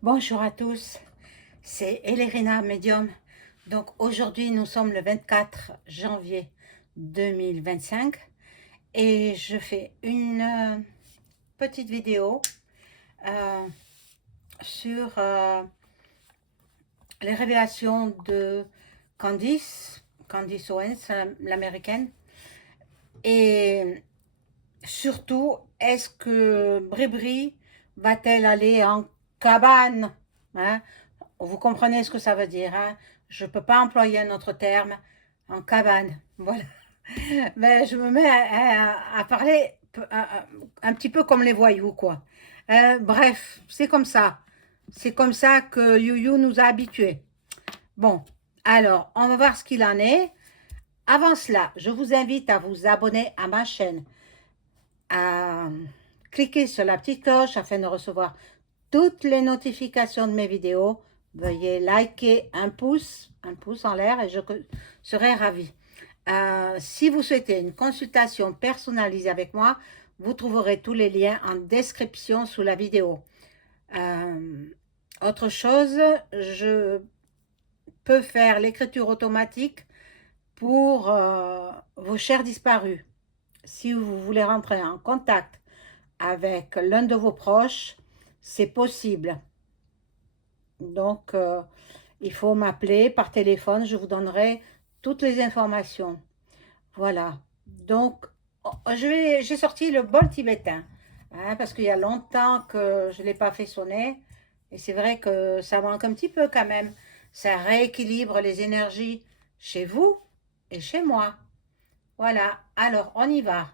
Bonjour à tous, c'est Elérina Medium. Donc aujourd'hui nous sommes le 24 janvier 2025 et je fais une petite vidéo euh, sur les révélations de Candice Owens, l'américaine, et surtout est-ce que Bribri va-t-elle aller en cabane, hein? Vous comprenez ce que ça veut dire, hein? Je ne peux pas employer un autre terme, en cabane. Voilà. Mais je me mets à parler un petit peu comme les voyous, quoi. Bref, c'est comme ça. C'est comme ça que You nous a habitués. Bon, alors, on va voir ce qu'il en est. Avant cela, je vous invite à vous abonner à ma chaîne, à cliquer sur la petite cloche afin de recevoir toutes les notifications de mes vidéos. Veuillez liker un pouce en l'air et je serai ravie. Si vous souhaitez une consultation personnalisée avec moi, vous trouverez tous les liens en description sous la vidéo. Autre chose, je peux faire l'écriture automatique pour vos chers disparus. Si vous voulez rentrer en contact avec l'un de vos proches, c'est possible. Donc, il faut m'appeler par téléphone, je vous donnerai toutes les informations. Voilà. Donc, j'ai sorti le bol tibétain, hein, parce qu'il y a longtemps que je ne l'ai pas fait sonner. Et c'est vrai que ça manque un petit peu quand même. Ça rééquilibre les énergies chez vous et chez moi. Voilà. Alors, on y va.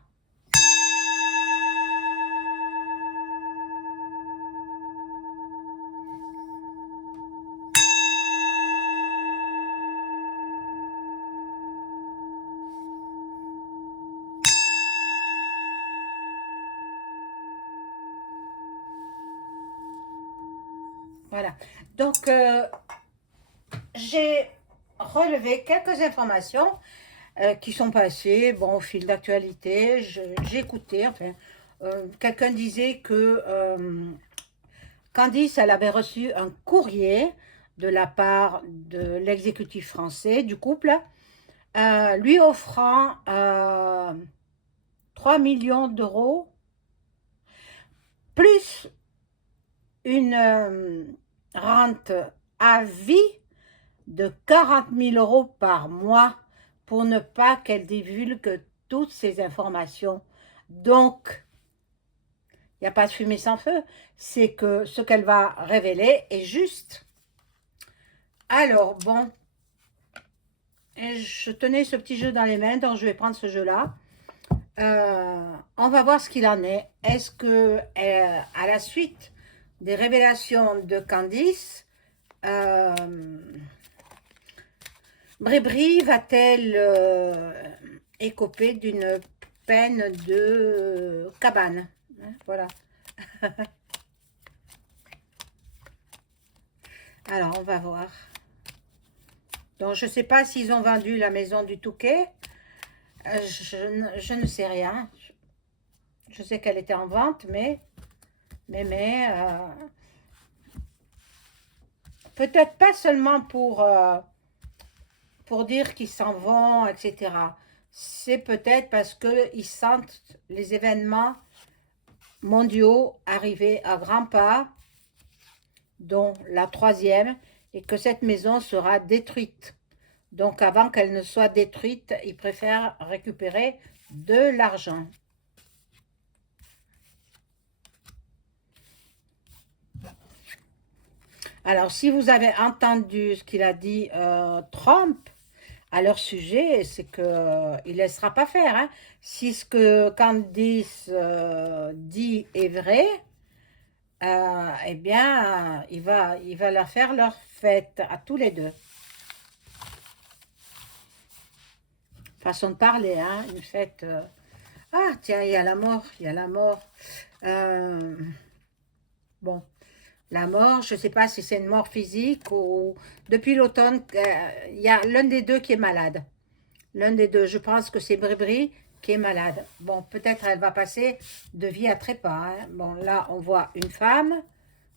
Voilà. Donc, j'ai relevé quelques informations qui sont passées, bon, au fil d'actualité. J'ai écouté, enfin, quelqu'un disait que Candice, elle avait reçu un courrier de la part de l'exécutif français du couple, lui offrant 3 millions d'euros, plus une rente à vie de 40 000 euros par mois pour ne pas qu'elle divulgue toutes ces informations. Donc, il n'y a pas de fumée sans feu, c'est que ce qu'elle va révéler est juste. Alors, bon, je tenais ce petit jeu dans les mains, donc je vais prendre ce jeu-là. On va voir ce qu'il en est. Est-ce que, à la suite des révélations de Candice, Brébry va-t-elle écoper d'une peine de cabane, hein? Voilà. Alors, on va voir. Donc, je ne sais pas s'ils ont vendu la maison du Touquet. Je ne sais rien. Je sais qu'elle était en vente, mais peut-être pas seulement pour dire qu'ils s'en vont, etc. C'est peut-être parce qu'ils sentent les événements mondiaux arriver à grands pas, dont la troisième, et que cette maison sera détruite. Donc avant qu'elle ne soit détruite, ils préfèrent récupérer de l'argent. Alors si vous avez entendu ce qu'il a dit Trump à leur sujet, c'est qu'il ne laissera pas faire, hein. Si ce que Candice dit est vrai, eh bien, il va leur faire leur fête à tous les deux. Façon de parler, hein, une fête. Ah, tiens, il y a la mort, il y a la mort. Bon, la mort, je ne sais pas si c'est une mort physique ou... Depuis l'automne, il y a l'un des deux qui est malade. L'un des deux, je pense que c'est Bribri qui est malade. Bon, peut-être elle va passer de vie à trépas, hein. Bon, là, on voit une femme,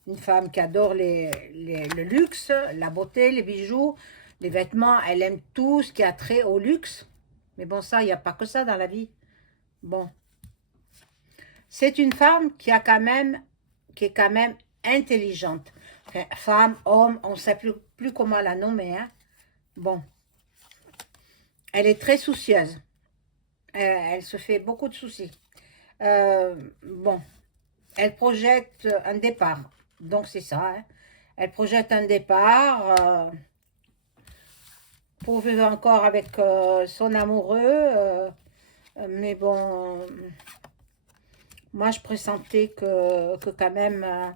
une femme qui adore le luxe, la beauté, les bijoux, les vêtements. Elle aime tout ce qui a trait au luxe. Mais bon, ça, il n'y a pas que ça dans la vie. Bon. C'est une femme qui est quand même intelligente. Enfin, femme, homme, on ne sait plus comment la nommer. Hein. Bon. Elle est très soucieuse. Elle se fait beaucoup de soucis. Bon. Elle projette un départ. Donc, c'est ça. Hein. Elle projette un départ pour vivre encore avec son amoureux. Mais bon, moi, je pressentais que quand même,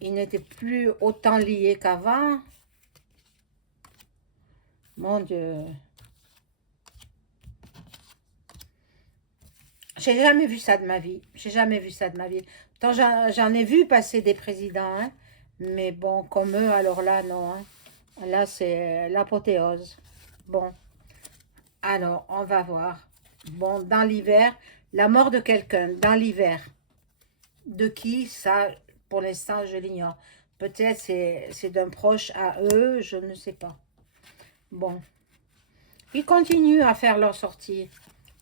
ils n'étaient plus autant liés qu'avant. Mon Dieu. J'ai jamais vu ça de ma vie. J'ai jamais vu ça de ma vie. Pourtant, j'en ai vu passer des présidents, hein. Mais bon, comme eux, alors là, non. Hein. Là, c'est l'apothéose. Bon, alors, on va voir. Bon, dans l'hiver, la mort de quelqu'un, dans l'hiver. De qui, ça, pour l'instant, je l'ignore. Peut-être c'est d'un proche à eux, je ne sais pas. Bon, ils continuent à faire leur sortie.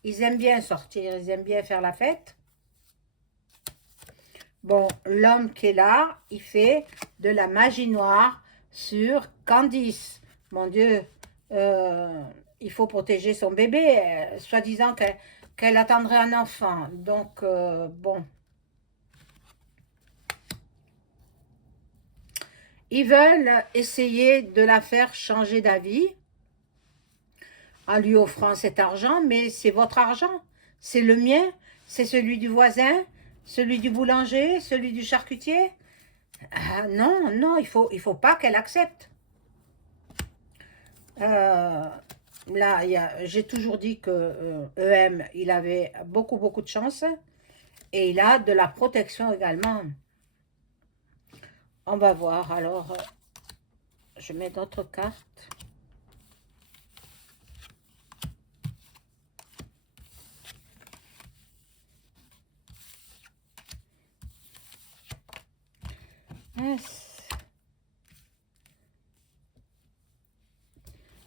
Ils aiment bien sortir, ils aiment bien faire la fête. Bon, l'homme qui est là, il fait de la magie noire sur Candice. Mon Dieu, il faut protéger son bébé, soi-disant qu'elle attendrait un enfant. Donc, bon. Ils veulent essayer de la faire changer d'avis en lui offrant cet argent, mais c'est votre argent, c'est le mien, c'est celui du voisin, celui du boulanger, celui du charcutier. Ah, non, non, il faut pas qu'elle accepte. Là, j'ai toujours dit que EM, il avait beaucoup, beaucoup de chance et il a de la protection également. On va voir, alors, je mets d'autres cartes.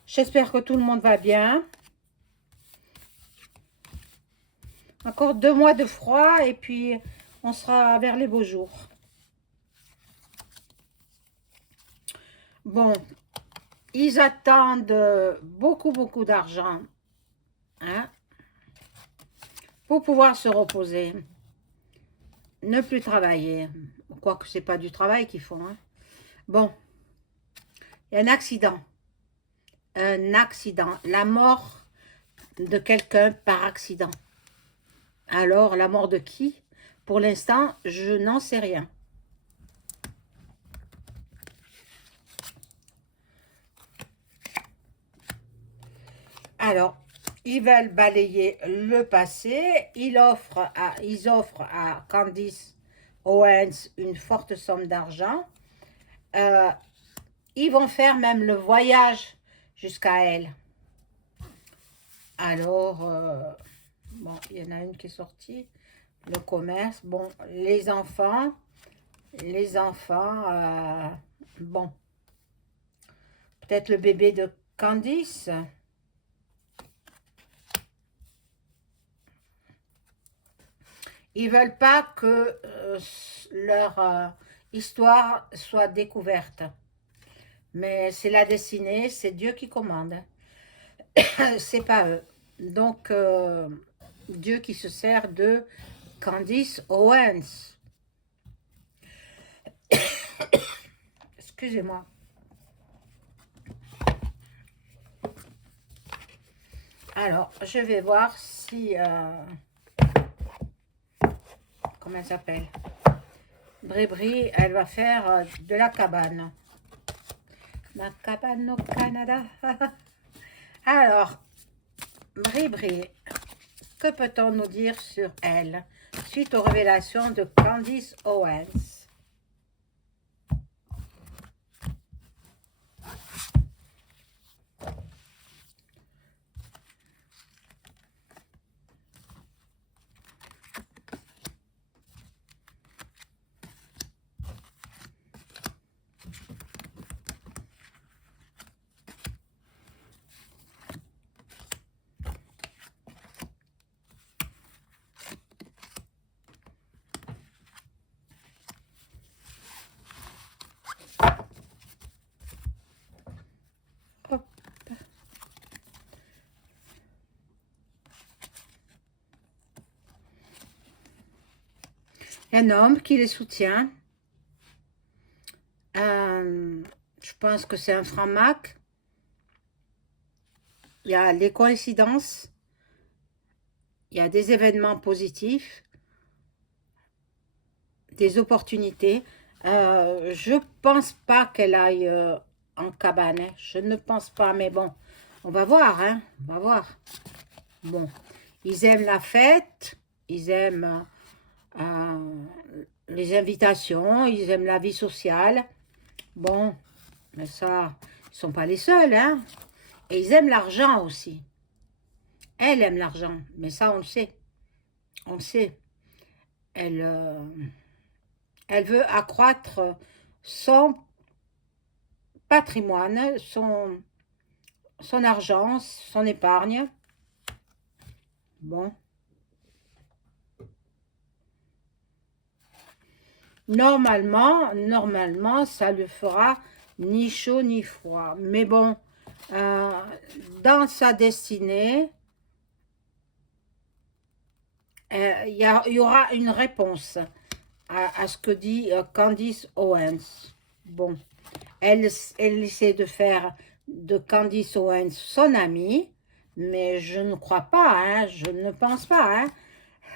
J'espère que tout le monde va bien. Encore 2 mois de froid et puis on sera vers les beaux jours. Bon, ils attendent beaucoup, beaucoup d'argent hein, pour pouvoir se reposer. Ne plus travailler. Quoique ce n'est pas du travail qu'ils font. Hein. Bon, il y a un accident. Un accident. La mort de quelqu'un par accident. Alors, la mort de qui? Pour l'instant, je n'en sais rien. Alors, ils veulent balayer le passé. Ils offrent à Candice Owens une forte somme d'argent. Ils vont faire même le voyage jusqu'à elle. Alors, bon, il y en a une qui est sortie. Le commerce, bon, les enfants, bon, peut-être le bébé de Candice. Ils veulent pas que leur histoire soit découverte. Mais c'est la destinée, c'est Dieu qui commande. C'est pas eux. Donc, Dieu qui se sert de Candice Owens. Excusez-moi. Alors, je vais voir si... comment elle s'appelle? Brébry, elle va faire de la cabane. La cabane au Canada. Alors, Brébry, que peut-on nous dire sur elle suite aux révélations de Candice Owens? un homme qui les soutient. Je pense que c'est un franc-mac. Il y a des coïncidences, il y a des événements positifs, des opportunités. Je pense pas qu'elle aille en cabane, hein. Je ne pense pas, mais bon, on va voir, hein. On va voir. Bon, ils aiment la fête, ils aiment les invitations, ils aiment la vie sociale. Bon, mais ça, ils sont pas les seuls, hein. Et ils aiment l'argent aussi. Elle aime l'argent, mais ça, on le sait. On le sait. Elle, elle veut accroître son patrimoine, son argent, son épargne. Bon. Normalement, ça ne fera ni chaud ni froid. Mais bon, dans sa destinée, y aura une réponse à ce que dit Candice Owens. Bon, elle essaie de faire de Candice Owens son amie, mais je ne crois pas, hein, je ne pense pas.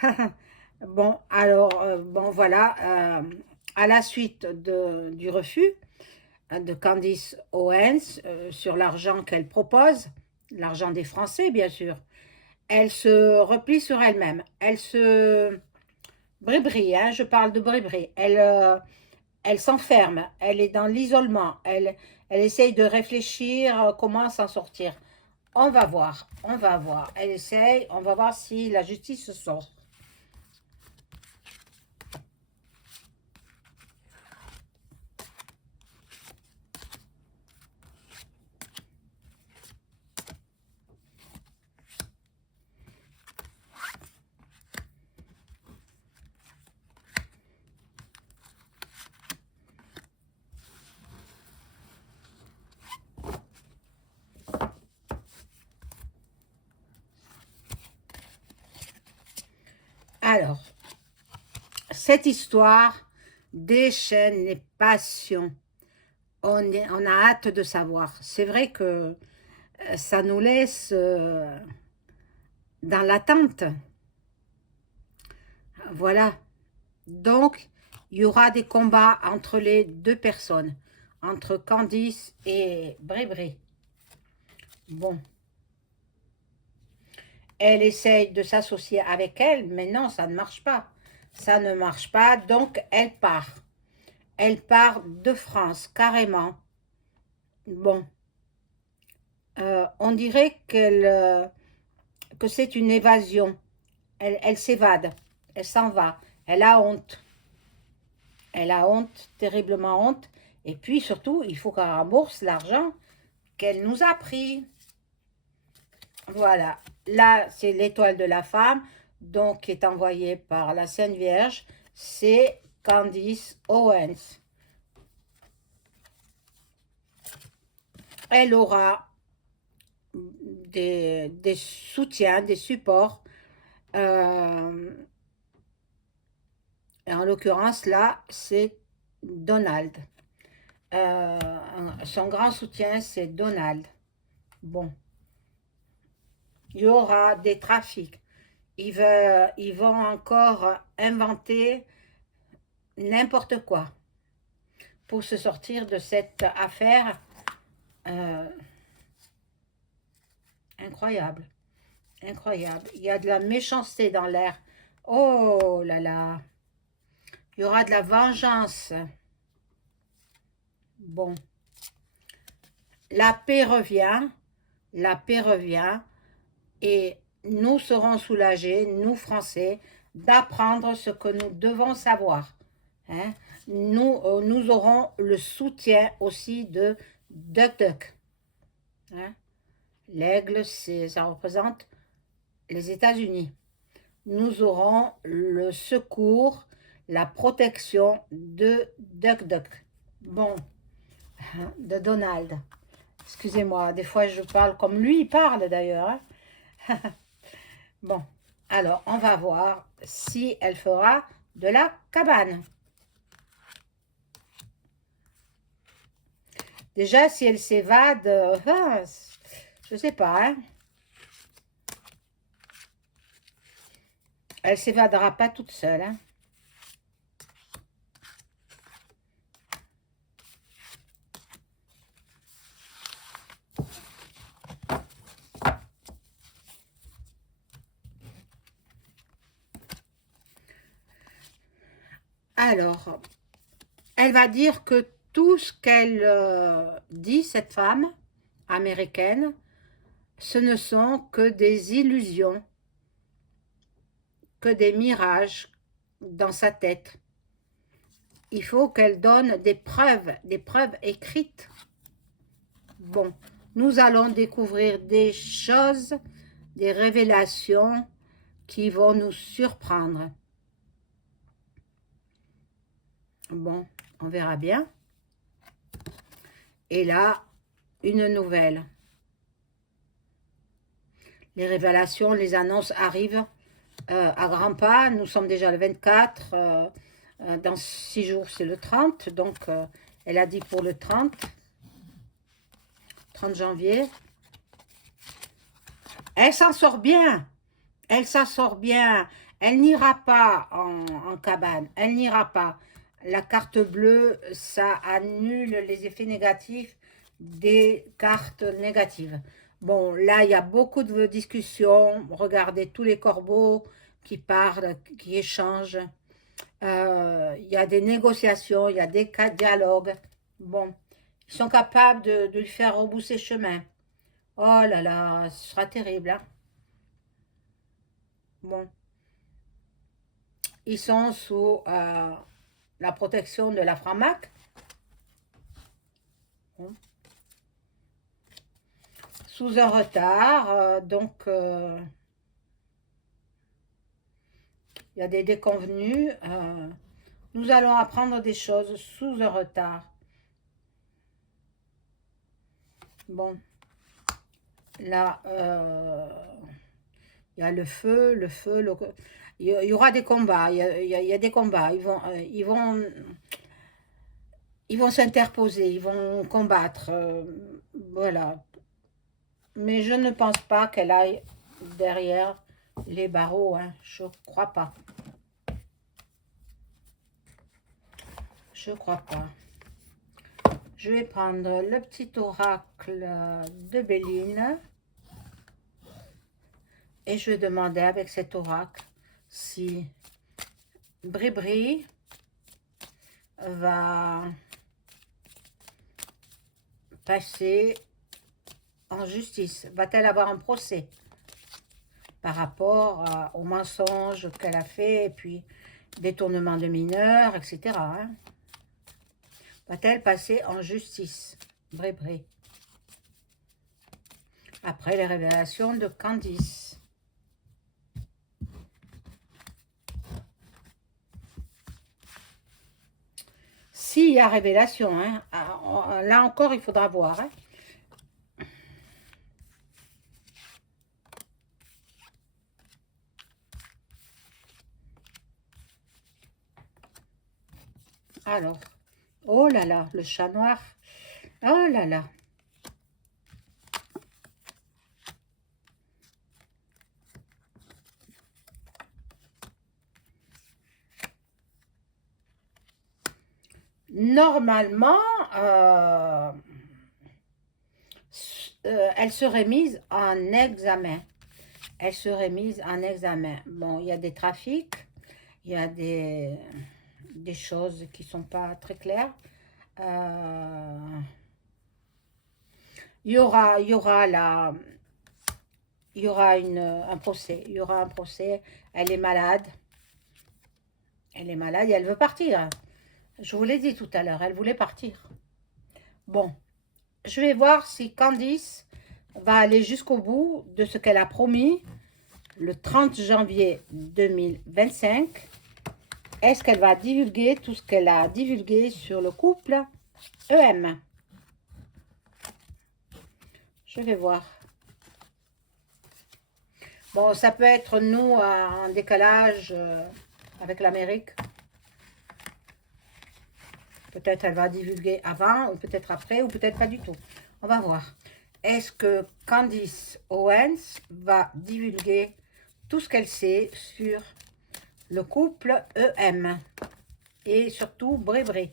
Hein. Bon, alors, bon, voilà, à la suite du refus de Candice Owens sur l'argent qu'elle propose, l'argent des Français, bien sûr, elle se replie sur elle-même. Elle se bribrie, hein, je parle de bribrie. Elle s'enferme, elle est dans l'isolement, elle essaye de réfléchir comment s'en sortir. On va voir, on va voir. Elle essaye, on va voir si la justice se sort. Alors, cette histoire déchaîne les passions. On a hâte de savoir. C'est vrai que ça nous laisse dans l'attente. Voilà. Donc, il y aura des combats entre les deux personnes, entre Candice et Brébry. Bon. Elle essaye de s'associer avec elle, mais non, ça ne marche pas. Ça ne marche pas, donc elle part. Elle part de France, carrément. Bon. On dirait que c'est une évasion. Elle s'évade. Elle s'en va. Elle a honte. Elle a honte, terriblement honte. Et puis surtout, il faut qu'elle rembourse l'argent qu'elle nous a pris. Voilà. Là, c'est l'étoile de la femme, donc qui est envoyée par la Sainte Vierge. C'est Candice Owens. Elle aura des soutiens, des supports. En l'occurrence, là, c'est Donald. Son grand soutien, c'est Donald. Bon. Il y aura des trafics. Ils vont encore inventer n'importe quoi pour se sortir de cette affaire incroyable. Incroyable. Il y a de la méchanceté dans l'air. Oh là là. Il y aura de la vengeance. Bon. La paix revient. La paix revient. Et nous serons soulagés, nous Français, d'apprendre ce que nous devons savoir. Hein? Nous aurons le soutien aussi de Duck Duck. Hein? L'aigle, ça représente les États-Unis. Nous aurons le secours, la protection de Duck Duck. Bon, de Donald. Excusez-moi, des fois je parle comme lui, il parle d'ailleurs. Hein? Bon, alors on va voir si elle fera de la cabane. Déjà, si elle s'évade, je sais pas, hein. Elle s'évadera pas toute seule, hein. Alors, elle va dire que tout ce qu'elle dit, cette femme américaine, ce ne sont que des illusions, que des mirages dans sa tête. Il faut qu'elle donne des preuves écrites. Bon, nous allons découvrir des choses, des révélations qui vont nous surprendre. Bon, on verra bien. Et là, une nouvelle. Les révélations, les annonces arrivent à grands pas. Nous sommes déjà le 24. Dans 6 jours, c'est le 30. Donc, elle a dit pour le 30 janvier. Elle s'en sort bien. Elle s'en sort bien. Elle n'ira pas en cabane. Elle n'ira pas. La carte bleue, ça annule les effets négatifs des cartes négatives. Bon, là, il y a beaucoup de discussions. Regardez tous les corbeaux qui parlent, qui échangent. Il y a des négociations, il y a des dialogues. Bon, ils sont capables de lui faire rebousser chemin. Oh là là, ce sera terrible, hein. Bon, ils sont sous la protection de la Framac. Bon. Sous un retard, donc il y a des déconvenus. Nous allons apprendre des choses sous un retard. Bon, là, il y a le feu, il y aura des combats, il y a des combats, ils vont s'interposer, ils vont combattre, voilà. Mais je ne pense pas qu'elle aille derrière les barreaux, hein. Je crois pas. Je crois pas. Je vais prendre le petit oracle de Béline et je vais demander avec cet oracle si Bribri va passer en justice. Va-t-elle avoir un procès par rapport aux mensonges qu'elle a fait et puis détournement de mineurs, etc. hein. Va-t-elle passer en justice, Brébri, après les révélations de Candice? S'il y a révélation, hein, là encore, il faudra voir. Hein. Alors, oh là là, le chat noir. Oh là là. Normalement, elle serait mise en examen. Elle serait mise en examen. Bon, il y a des trafics, il y a des choses qui ne sont pas très claires. Il y aura un procès. Il y aura un procès. Elle est malade. Elle est malade et elle veut partir. Je vous l'ai dit tout à l'heure, elle voulait partir. Bon, je vais voir si Candice va aller jusqu'au bout de ce qu'elle a promis le 30 janvier 2025. Est-ce qu'elle va divulguer tout ce qu'elle a divulgué sur le couple EM? Je vais voir. Bon, ça peut être nous en décalage avec l'Amérique. Peut-être elle va divulguer avant, ou peut-être après, ou peut-être pas du tout. On va voir. Est-ce que Candice Owens va divulguer tout ce qu'elle sait sur le couple EM et surtout Brébré?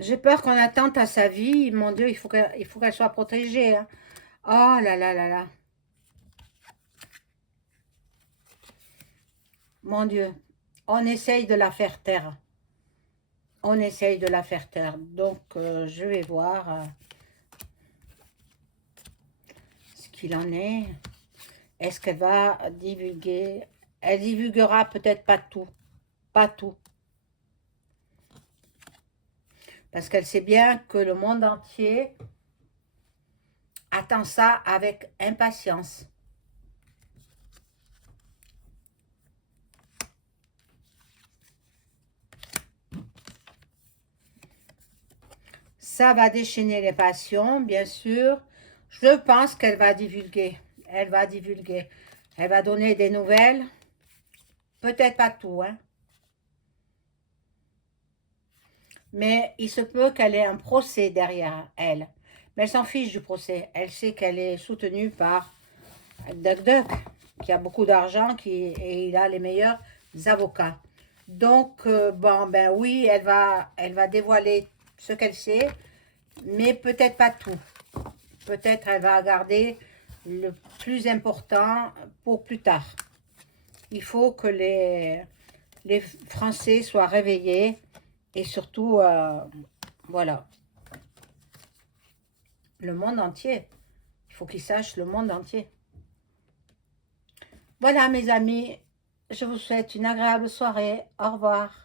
J'ai peur qu'on attente à sa vie. Mon Dieu, il faut qu'elle soit protégée, hein. Oh là là là là. Mon Dieu. On essaye de la faire taire. On essaye de la faire taire. Donc, je vais voir ce qu'il en est. Est-ce qu'elle va divulguer? Elle divulguera peut-être pas tout. Pas tout. Parce qu'elle sait bien que le monde entier attend ça avec impatience. Ça va déchaîner les passions, bien sûr. Je pense qu'elle va divulguer. Elle va divulguer. Elle va donner des nouvelles. Peut-être pas tout, hein. Mais il se peut qu'elle ait un procès derrière elle. Mais elle s'en fiche du procès. Elle sait qu'elle est soutenue par DuckDuck, qui a beaucoup d'argent et il a les meilleurs avocats. Donc, bon, ben oui, elle va dévoiler ce qu'elle sait, mais peut-être pas tout. Peut-être elle va garder le plus important pour plus tard. Il faut que les Français soient réveillés et surtout, voilà, le monde entier. Il faut qu'ils sachent le monde entier. Voilà mes amis, je vous souhaite une agréable soirée. Au revoir.